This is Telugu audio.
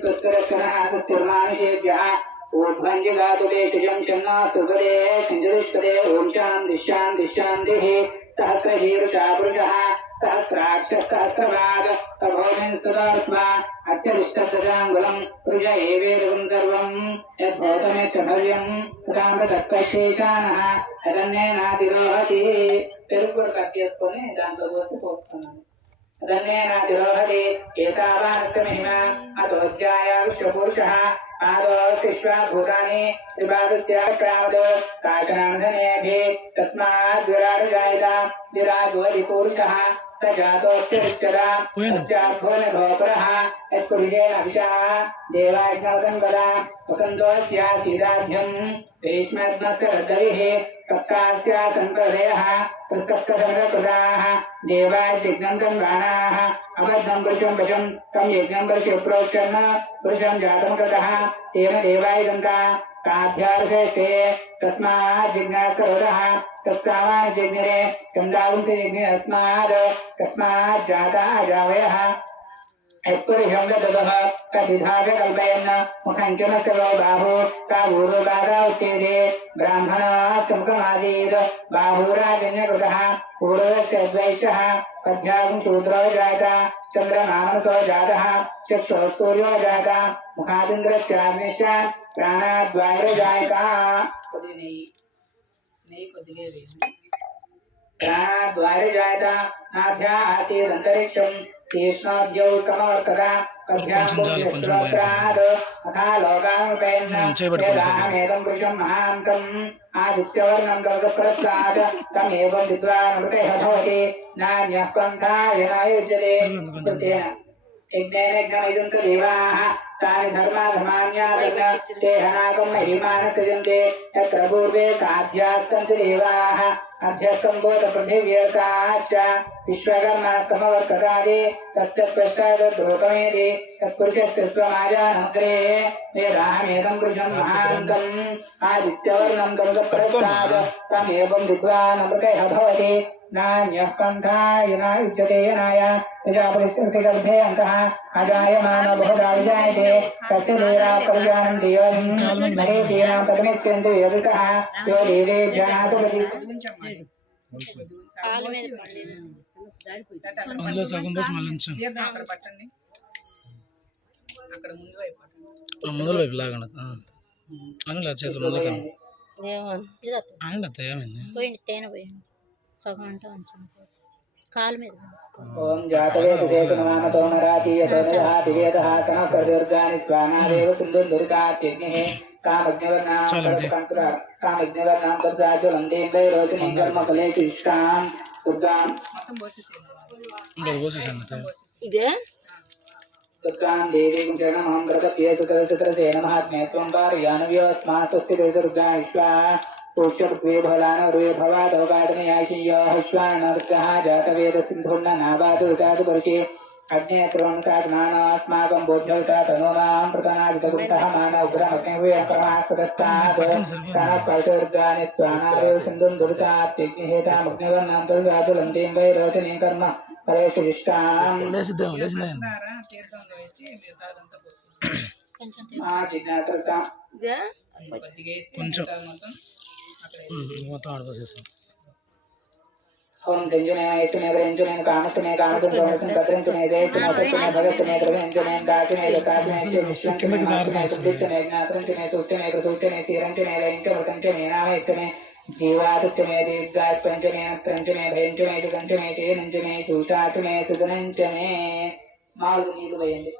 स्वस्तिरक्षणास्तिर्मानुषेभ्यः ऊर्ध्वञ्जिगातुलेशजं शन्नो सुपदे सिञ्चदुष्पदे ॐ शान्तिः शान्तिः शान्तिः सहस्रशीर्षा पुरुषः सहस्राक्षः सहस्रभाग सभौमिन् सुरात्मा अत्यधिष्ठतजाङ्गुलं पुरुष एवेदं सर्वं यद्भूतमेच्च भव्यं रामतत्त्वशेषानः अदन्येनातिरोहति పెరుగుడు కట్టేసుకొని దాంట్లో పోసి పోస్తున్నాను ధన్యేనాతిరోహతి ఏతావానస్తమహిమ అతోధ్యాయ విశ్వపురుషः ఆదోశిష్వాభూతాని త్రిపాదస్య ప్రావద్ సాశనాంధనేభి తస్మాద్ విరాజాయత విరాజోధిపురుషः स जातोऽस्तिरिच्यता तस्याद्भुवनगोपुरः यत्पुरुषेण अभिषा देवाज्ञवसङ्गदा वसन्तोऽस्यासीदाभ्यम् भीष्मद्मस्य रद्दविः सप्तास्यासङ्कदयः प्रसप्तसङ्गकृताः देवाज्यज्ञम् कन्वाणाः अबद्धम् पुरुषं वशं तं यज्ञम् पुरुषे प्रोक्षन् पुरुषं जातं कृतः तेन देवायदन्ता साध्यार्षे तस्मात् जिज्ञासरोधः तत्सामान्यज्ञरे चन्दागुंसयज्ञे अस्मात् तस्मात् जाता अजावयः यत्पुरुषं ददः तद्विधाय कल्पयन् मुखञ्चनस्य बाहु तावूर्वबाधा उच्यते ब्राह्मणस्य मुखमासीत् बाहुराजन्यकृतः पूर्वस्य द्वैषः पद्भ्यागं शूद्रो जाता चन्द्रमानसो जातः चक्षुः सूर्यो जाता मुखादिन्द्रस्याग्निश्च प्राणाद्वायुर्जायता प्राणाद्वायुर्जायता नाभ्या आसीदन्तरिक्षं शेषणाभ्यौ समवर्तता पद्भ्यां अथा लोकानुपैन्नमेदं पुरुषं महान्तम् आदित्यवर्णं गौरप्रस्तात् तमेवं विद्वानमृतः भवति नान्यः पन्था येन युज्यते यज्ञेन यज्ञमिदं च देवाः तानि धर्माधर्मान्यासन् ते हनाकं महिमानः सृजन्ते यत्र पूर्वे साध्याः सन्ति देवाः अभ्यस्कम्भूतपृथिव्यसाश्च विश्वकर्मा समवर्ततादि तस्य पश्चादद्रूपमेति तत्पुरुषस्य स्वमाजानग्रे वेदाहमेदं पुरुषं महान्तम् आदित्यवर्णं गङ्गप्रस्तात् तमेवं विद्वानमृतः भवति नान्यः पन्था येन युज्यते येनाय प्रजापतिस्थितिगर्भे अन्तः अजायमानो बहुधा विजायते तस्य देवा परिजानन्ति योनिं मरीचीनां पदमिच्छन्ति वेदसः यो देवे जानातु అందులో సగం బస్ మళ్ళీ ముందు వైపు లాగండి అని చేతులు ముందు అని ఏమైంది సగం అంటే కాలు మీద ఓం జాతవేదనామతోమరాతీయతోనిహాతివేదః కనకదుర్గాని స్వానాదేవ కుందుర్గాత్యగ్నిః కామజ్ఞవర్ణాం తత్సాజ్వలంతే వైరోచినీం కర్మఫలేషు ఇష్టాం దుర్గాం ఇదే దుర్గాం దేవీం శరణమహం ప్రపద్యే సుతరసుతరసేన మహాత్మ్యే త్వం పారయానవ్యోస్మాస్వస్తి దుర్గా విశ్వా पूष्यपृथ्वी भलानरुये भवादवगाटनयाशियोः श्वानर्गः जातवेदसिन्धुर्ननावादुर्गातु वर्षे अग्नेत्रोन्कात्मानोऽस्माकं बोध्यौता तनूनां प्रतनादितगुप्तः मानवग्रहमग्निव्यङ्करमास्पदस्तात् स्तनस्पर्शोर्गानि स्वानादेव सिन्धुं दुर्गात्यग्निहेतामग्निवर्णं दुर्गातुलन्तीं वैरोचनीं कर्म फलेषु इष्टाम् ओम संजने ऐसने ग्रंजने कामसने कामसने कामसने कत्रंजने देशने सत्ने भगतने ग्रंजने दाचने लकाचने विश्वंजने सुदितने ज्ञात्रंजने सुचने प्रसुचने तीरंजने लंचमर्कंजने नामेचने जीवातुचने दीर्घाय पंचने त्रंजने भयंजने सुगंजने तेनंजने सुषाचने सुगनंजने मार्ग नीलु వేయండి